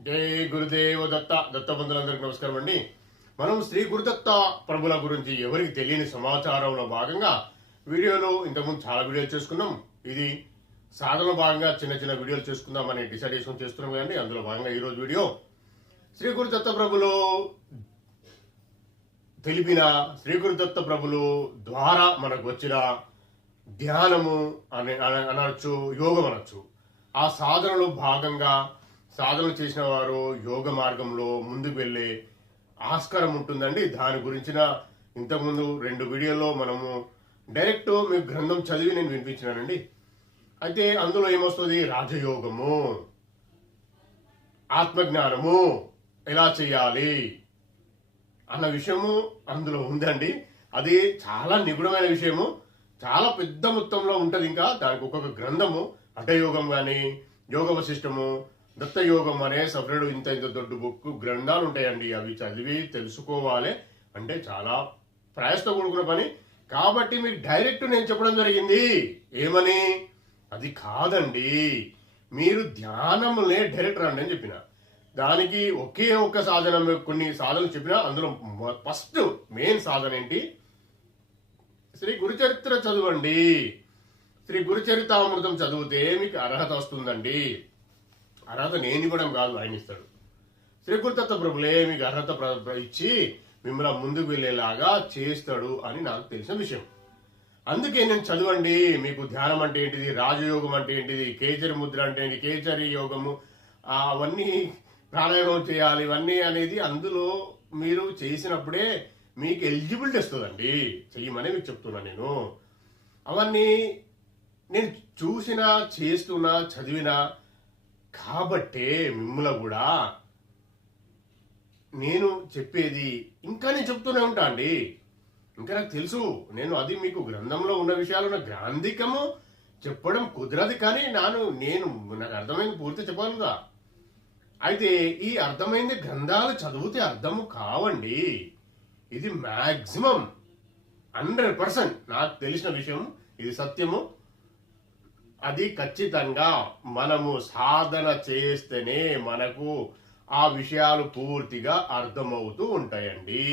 జై గురుదేవ దత్త దత్త బంధువులందరికీ నమస్కారం అండి. మనం శ్రీ గురుదత్త ప్రభుల గురించి ఎవరికి తెలియని సమాచారంలో భాగంగా వీడియోలో ఇంతకుముందు చాలా వీడియోలు చేసుకున్నాం. ఇది సాధనలో భాగంగా చిన్న చిన్న వీడియోలు చేసుకుందామని డిసైడ్ చేసుకుని చేస్తున్నాం కదండి. అందులో భాగంగా ఈరోజు వీడియో. శ్రీ గురుదత్త ప్రభులు తెలిపిన శ్రీ గురుదత్త ప్రభులు ద్వారా మనకు వచ్చిన ధ్యానము అని అన- అనొచ్చు యోగం అనొచ్చు. ఆ సాధనలో భాగంగా సాధన చేసిన వారు యోగ మార్గంలో ముందుకు వెళ్ళే ఆస్కారం ఉంటుందండి. దాని గురించిన ఇంతకుముందు రెండు వీడియోలో మనము డైరెక్ట్ మీకు గ్రంథం చదివి నేను వినిపించినానండి. అయితే అందులో ఏమొస్తుంది? రాజయోగము ఆత్మజ్ఞానము ఎలా చేయాలి అన్న విషయము అందులో ఉందండి. అది చాలా నిగుణమైన విషయము. చాలా పెద్ద మొత్తంలో ఉంటుంది. ఇంకా దానికి ఒక్కొక్క గ్రంథము హఠయోగం కానీ యోగ వశిష్టము దత్తయోగం అనే సపరేట్ ఇంత ఇంత దొడ్డు బుక్ గ్రంథాలు ఉంటాయండి అవి చదివి తెలుసుకోవాలి. అంటే చాలా ప్రయాసతో కూడుకున్న పని. కాబట్టి మీకు డైరెక్ట్ నేను చెప్పడం జరిగింది. ఏమని? అది కాదండి. మీరు ధ్యానంనే డైరెక్ట్ రండి అని చెప్పిన. దానికి ఒకే ఒక్క సాధన కొన్ని సాధనలు చెప్పిన అందులో ఫస్ట్ మెయిన్ సాధన ఏంటి? శ్రీ గురుచరిత్ర చదవండి. శ్రీ గురుచరితామృతం చదివితే మీకు అర్హత వస్తుందండి. అర్హత నేను ఇవ్వడం కాదు ఆయన ఇస్తాడు. శ్రీ గురుదత్త ప్రభులే మీకు అర్హత ఇచ్చి మిమ్మల్ని ముందుకు వెళ్ళేలాగా చేస్తాడు అని నాకు తెలిసిన విషయం. అందుకే నేను చదవండి మీకు ధ్యానం అంటే ఏంటిది రాజయోగం అంటే ఏంటిది కేచరి ముద్ర అంటే ఏంటి కేచరి యోగము అవన్నీ ప్రాణాయామం చేయాలి ఇవన్నీ అనేది అందులో మీరు చేసినప్పుడే మీకు ఎలిజిబిలిటీ వస్తుందండి. చెయ్యమని మీకు చెప్తున్నా నేను. అవన్నీ నేను చూసినా చేస్తున్నా చదివినా కాబట్టే మిమ్మల కూడా నేను చెప్పేది ఇంకా నేను చెప్తూనే ఉంటా అండి. ఇంకా నాకు తెలుసు నేను అది మీకు గ్రంథంలో ఉన్న విషయాలు నా గ్రాంధికము చెప్పడం కుదరదు కానీ నాను నేను నాకు అర్థమైంది పూర్తి చెప్పాలి కదా అయితే ఈ అర్థమైంది గ్రంథాలు చదివితే అర్థము కావండి. ఇది మాక్సిమం హండ్రెడ్ పర్సెంట్ నాకు తెలిసిన విషయం ఇది సత్యము. అది ఖచ్చితంగా మనము సాధన చేస్తేనే మనకు ఆ విషయాలు పూర్తిగా అర్థమవుతూ ఉంటాయండి.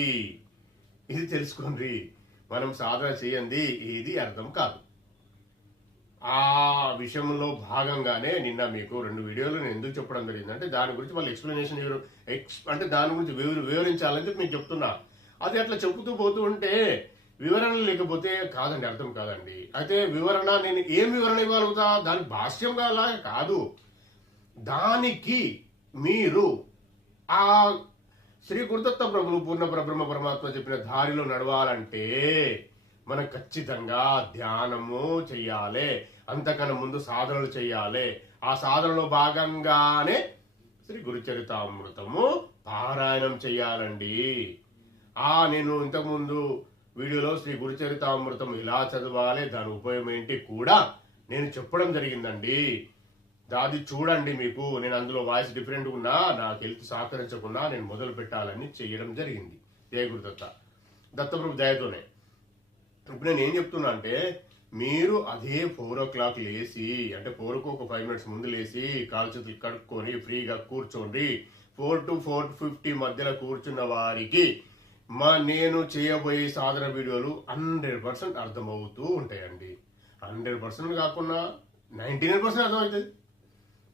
ఇది తెలుసుకోండి. మనం సాధన చేయండి ఇది అర్థం కాదు. ఆ విషయంలో భాగంగానే నిన్న మీకు రెండు వీడియోలు నేను ఎందుకు చెప్పడం జరిగింది అంటే దాని గురించి వాళ్ళు ఎక్స్ప్లెనేషన్ ఎక్స్ అంటే దాని గురించి వివరించాలని చెప్పి నేను చెప్తున్నా. అది అట్లా చెబుతూ పోతూ ఉంటే వివరణ లేకపోతే కాదండి అర్థం కాదండి. అయితే వివరణ నేను ఏం వివరణ ఇవ్వగలుగుతా? దాని భాష్యం అలా కాదు. దానికి మీరు ఆ శ్రీ గురుదత్త ప్రభులు పూర్ణ పరబ్రహ్మ పరమాత్మ చెప్పిన దారిలో నడవాలంటే మనం ఖచ్చితంగా ధ్యానము చెయ్యాలి. అంతకన్నా ముందు సాధనలు చెయ్యాలి. ఆ సాధనలో భాగంగానే శ్రీ గురుచరితామృతము పారాయణం చెయ్యాలండి. ఆ నేను ఇంతకుముందు వీడియోలో శ్రీ గురుచరితామృతం ఇలా చదవాలి. దాని ఉపయోగం ఏంటి కూడా నేను చెప్పడం జరిగిందండి. అది చూడండి మీకు. నేను అందులో వాయిస్ డిఫరెంట్ ఉన్నా నాకు హెల్త్ సహకరించకుండా నేను మొదలు పెట్టాలని చేయడం జరిగింది. జయ గురుదత్త దత్తప్రభు దయతోనే. ఇప్పుడు నేను ఏం చెప్తున్నా అంటే మీరు అదే ఫోర్ ఓ క్లాక్ లేసి అంటే ఫోర్కు ఒక ఫైవ్ మినిట్స్ ముందు లేచి కాలు చేతులు కడుక్కొని ఫ్రీగా కూర్చోండి. ఫోర్ టు ఫోర్ ఫిఫ్టీ మధ్యలో కూర్చున్న వారికి మా నేను చేయబోయే సాధన వీడియోలు హండ్రెడ్ పర్సెంట్ అర్థమవుతూ ఉంటాయండి. హండ్రెడ్ పర్సెంట్ కాకుండా నైంటీ నైన్ పర్సెంట్ అర్థమవుతుంది.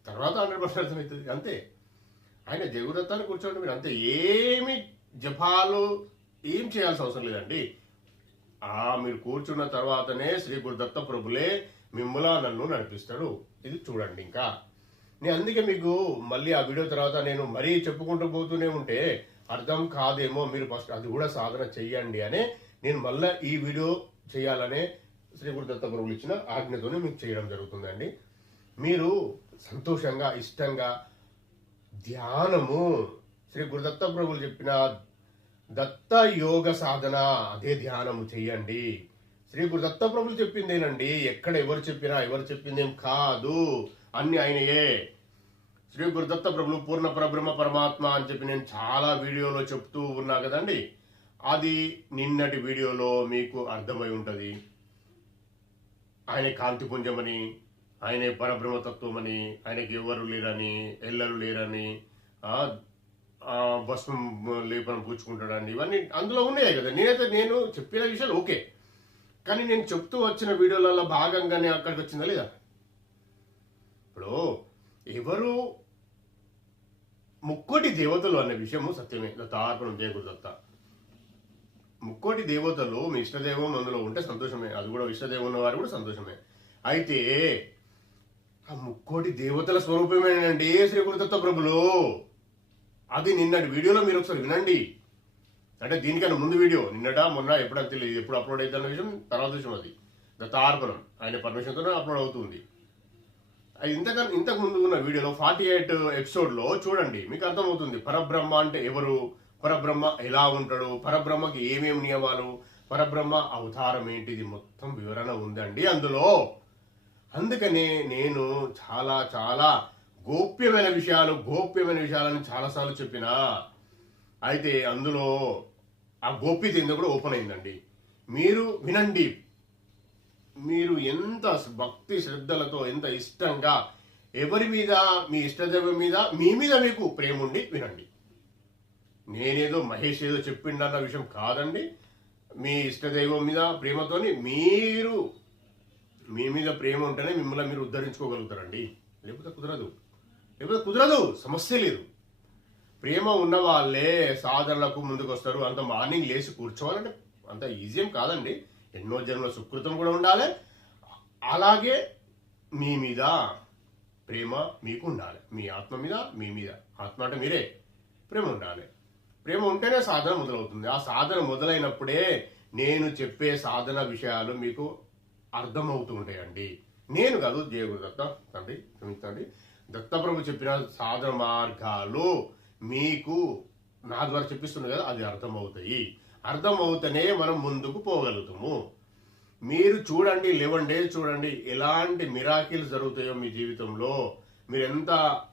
తర్వాత హండ్రెడ్ పర్సెంట్ అర్థమవుతుంది. అంతే. ఆయన జగురత్తాన్ని కూర్చోండి మీరు. అంతే. ఏమి జపాలు ఏం చేయాల్సిన అవసరం లేదండి. ఆ మీరు కూర్చున్న తర్వాతనే శ్రీ గురుదత్త ప్రభులే మిమ్మల నన్ను నడిపిస్తాడు. ఇది చూడండి ఇంకా. నేను అందుకే మీకు మళ్ళీ ఆ వీడియో తర్వాత నేను మరీ చెప్పుకుంటూ పోతూనే ఉంటే అర్థం కాదేమో మీరు ఫస్ట్ అది కూడా సాధన చెయ్యండి అనే నేను మళ్ళీ ఈ వీడియో చేయాలనే శ్రీ గురుదత్త గురువులు ఇచ్చిన ఆజ్ఞతోనే మీకు చేయడం జరుగుతుందండి. మీరు సంతోషంగా ఇష్టంగా ధ్యానము శ్రీ గురుదత్త ప్రభులు చెప్పిన దత్త యోగ సాధన అదే ధ్యానము చెయ్యండి. శ్రీ గురుదత్త ప్రభులు చెప్పిందేనండి ఎక్కడ ఎవరు చెప్పినా ఎవరు చెప్పిందేం కాదు. అన్ని ఆయనయే. శ్రీ గురుదత్త ప్రభులు పూర్ణ పరబ్రహ్మ పరమాత్మ అని చెప్పి నేను చాలా వీడియోలో చెప్తూ ఉన్నా కదండి. అది నిన్నటి వీడియోలో మీకు అర్థమై ఉంటుంది. ఆయన కాంతిపుంజమని ఆయనే పరబ్రహ్మతత్వమని ఆయనకి ఎవరు లేరని ఎల్లరు లేరని భస్మం లేపనం పూచుకుంటాడని ఇవన్నీ అందులో ఉన్నాయి కదా. నేనైతే నేను చెప్పిన విషయాలు ఓకే. కానీ నేను చెప్తూ వచ్చిన వీడియోలలో భాగంగానే అక్కడికి వచ్చిందా లేదా? ఇప్పుడు ఎవరు ముక్కోటి దేవతలు అనే విషయము సత్యమే. దత్తార్పణం చేయకూడదు ముక్కోటి దేవతలు మీ ఇష్టదేవం అందులో ఉంటే సంతోషమే. అది కూడా ఇష్టదేవం ఉన్న వారు కూడా సంతోషమే. అయితే ఆ ముక్కోటి దేవతల స్వరూపమేనండి శ్రీ గురుదత్త ప్రభులు. అది నిన్నటి వీడియోలో మీరు ఒకసారి వినండి. అంటే దీనికన్నా ముందు వీడియో. నిన్నట మొన్న ఎప్పుడో తెలియదు ఎప్పుడు అప్లోడ్ అవుతున్న విషయం తర్వాత విషయం అది. దత్తార్పణం ఆయన పర్మిషన్తోనే అప్లోడ్ అవుతుంది ఇంతకన్నా ఇంతకు ముందు ఉన్న వీడియోలో ఫార్టీ ఎయిట్ ఎపిసోడ్లో చూడండి మీకు అర్థమవుతుంది పరబ్రహ్మ అంటే ఎవరు? పరబ్రహ్మ ఎలా ఉంటాడు? పరబ్రహ్మకి ఏమేమి నియమాలు? పరబ్రహ్మ అవతారం ఏంటిది? మొత్తం వివరణ ఉందండి అందులో. అందుకనే నేను చాలా చాలా గోప్యమైన విషయాలు గోప్యమైన విషయాలను చాలాసార్లు చెప్పిన అయితే అందులో ఆ గోప్యత ఏందో కూడా ఓపెన్ అయిందండి. మీరు వినండి. మీరు ఎంత భక్తి శ్రద్ధలతో ఎంత ఇష్టంగా ఎవరి మీద మీ ఇష్టదైవం మీద మీ మీద మీకు ప్రేమ ఉండి వినండి. నేనేదో మహేష్ ఏదో చెప్పిండన్న విషయం కాదండి. మీ ఇష్టదైవం మీద ప్రేమతోని మీరు మీ మీద ప్రేమ ఉంటేనే మిమ్మల్ని మీరు ఉద్ధరించుకోగలుగుతారండి. లేకపోతే కుదరదు. లేకపోతే కుదరదు. సమస్య లేదు. ప్రేమ ఉన్న వాళ్ళే సాధనలకు ముందుకు వస్తారు అంత మార్నింగ్ లేచి కూర్చోవాలంటే అంత ఈజీ ఏం కాదండి. ఎన్నో జన్మల సుకృతం కూడా ఉండాలి. అలాగే మీ మీద ప్రేమ మీకు ఉండాలి. మీ ఆత్మ మీద మీ మీద. ఆత్మ అంటే మీరే. ప్రేమ ఉండాలి. ప్రేమ ఉంటేనే సాధన మొదలవుతుంది. ఆ సాధన మొదలైనప్పుడే నేను చెప్పే సాధన విషయాలు మీకు అర్థమవుతూ ఉంటాయండి. నేను కాదు దేవుడు దత్త తండ్రి క్షమించండి దత్తప్రభు చెప్పిన సాధన మార్గాలు మీకు నా ద్వారా చెప్పిస్తుంది కదా అది అర్థమవుతాయి. అర్థమవుతేనే మనం ముందుకు పోగలుగుతాము. మీరు చూడండి లెవెన్ డేస్ చూడండి ఎలాంటి మిరాకిల్స్ జరుగుతాయో మీ జీవితంలో. మీరు ఎంత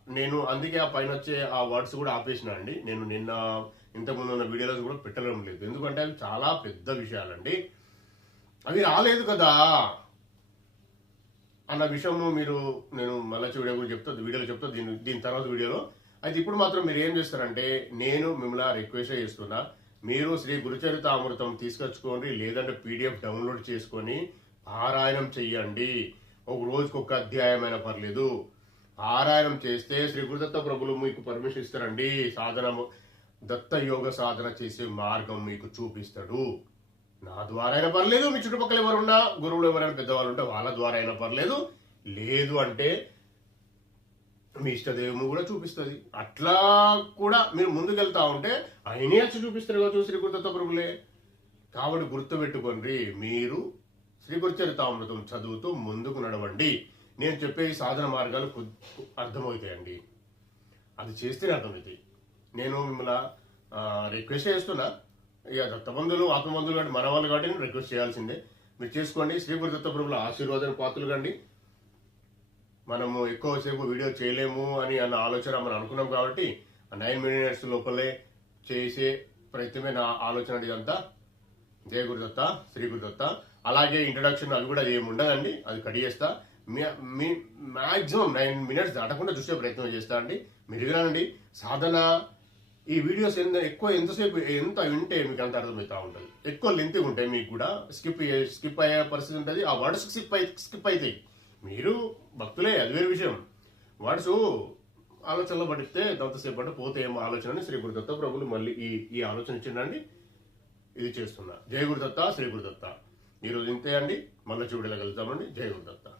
నేను అందుకే ఆ పైన వచ్చే ఆ వర్డ్స్ కూడా ఆపేసిన అండి. నేను నిన్న ఇంతకుముందు ఉన్న వీడియోలో కూడా పెట్టడం లేదు. ఎందుకంటే అవి చాలా పెద్ద విషయాలండి. అవి రాలేదు కదా. అన్న విషయము మీరు నేను మళ్ళీ వీడియో కూడా చెప్తా వీడియోలో చెప్తా దీని దీని తర్వాత వీడియోలో. అయితే ఇప్పుడు మాత్రం మీరు ఏం చేస్తారంటే నేను మిమ్మల్ని రిక్వెస్ట్ చేస్తున్నా. మీరు శ్రీ గురుచరిత అమృతం తీసుకొచ్చుకోండి లేదంటే పీడిఎఫ్ డౌన్లోడ్ చేసుకొని పారాయణం చెయ్యండి. ఒక రోజుకి ఒక అధ్యాయమైనా పర్లేదు. పారాయణం చేస్తే శ్రీ గురుదత్త ప్రభులు మీకు పర్మిషన్ ఇస్తారండి. సాధన దత్త యోగ సాధన చేసే మార్గం మీకు చూపిస్తాడు. నా ద్వారా అయినా పర్లేదు. మీ చుట్టుపక్కల ఎవరున్నా గురువులు ఎవరైనా పెద్దవాళ్ళు ఉంటే వాళ్ళ ద్వారా అయినా పర్లేదు. లేదు అంటే మీ ఇష్టదేవము కూడా చూపిస్తుంది. అట్లా కూడా మీరు ముందుకెళ్తా ఉంటే ఆయనే వచ్చి చూపిస్తారు కదా శ్రీ గురుదత్త ప్రభులే కాబట్టి గుర్తుపెట్టుకోండి మీరు శ్రీ గురుచరితామృతం చదువుతూ ముందుకు నడవండి. నేను చెప్పే సాధన మార్గాలు అర్థమవుతాయండి. అది చేస్తేనే అర్థమవుతాయి. నేను మిమ్మల్ని రిక్వెస్ట్ చేస్తున్నా. ఇక దత్తబంధులు ఆత్మబంధులు కాబట్టి మన వాళ్ళు కాబట్టి రిక్వెస్ట్ చేయాల్సిందే. మీరు చేసుకోండి శ్రీ గురు ప్రభుల ఆశీర్వాదం పాత్రలు కండి. మనము ఎక్కువసేపు వీడియో చేయలేము అని అన్న ఆలోచన మనం అనుకున్నాం కాబట్టి నైన్ మినిట్స్ లోపలే చేసే ప్రయత్నమే నా ఆలోచన ఇదంతా. జయ గురుదత్త శ్రీ గురుదత్త. అలాగే ఇంట్రడక్షన్ అవి కూడా ఏమి ఉండదండి అది కట్ చేస్తా. మీ మ్యాక్సిమం నైన్ మినిట్స్ దాటకుండా చూసే ప్రయత్నం చేస్తా అండి. మీరు వినండి సాధన ఈ వీడియోస్ ఎంత ఎక్కువ ఎంతసేపు ఎంత వింటే మీకు అంత అర్థమవుతా ఉంటుంది. ఎక్కువ లెంత్ ఉంటాయి మీకు కూడా. స్కిప్ స్కిప్ అయ్యే పరిస్థితి ఉంటుంది. ఆ వర్డ్స్ స్కిప్ అయి స్కిప్ అవుతాయి మీరు భక్తులే అది వేరే విషయం. వర్డ్స్ ఆలోచనలో పడితే దంతసేపు పట్టు పోతే ఏమో ఆలోచన అని శ్రీ గురుదత్త ప్రభులు మళ్ళీ ఈ ఈ ఆలోచన ఇచ్చిండండి. ఇది చేస్తున్నా. జయ గురుదత్త శ్రీ గురుదత్త ఈరోజు ఇంతే అండి. మళ్ళీ చూడగలుగుతామండి. జయ గురుదత్త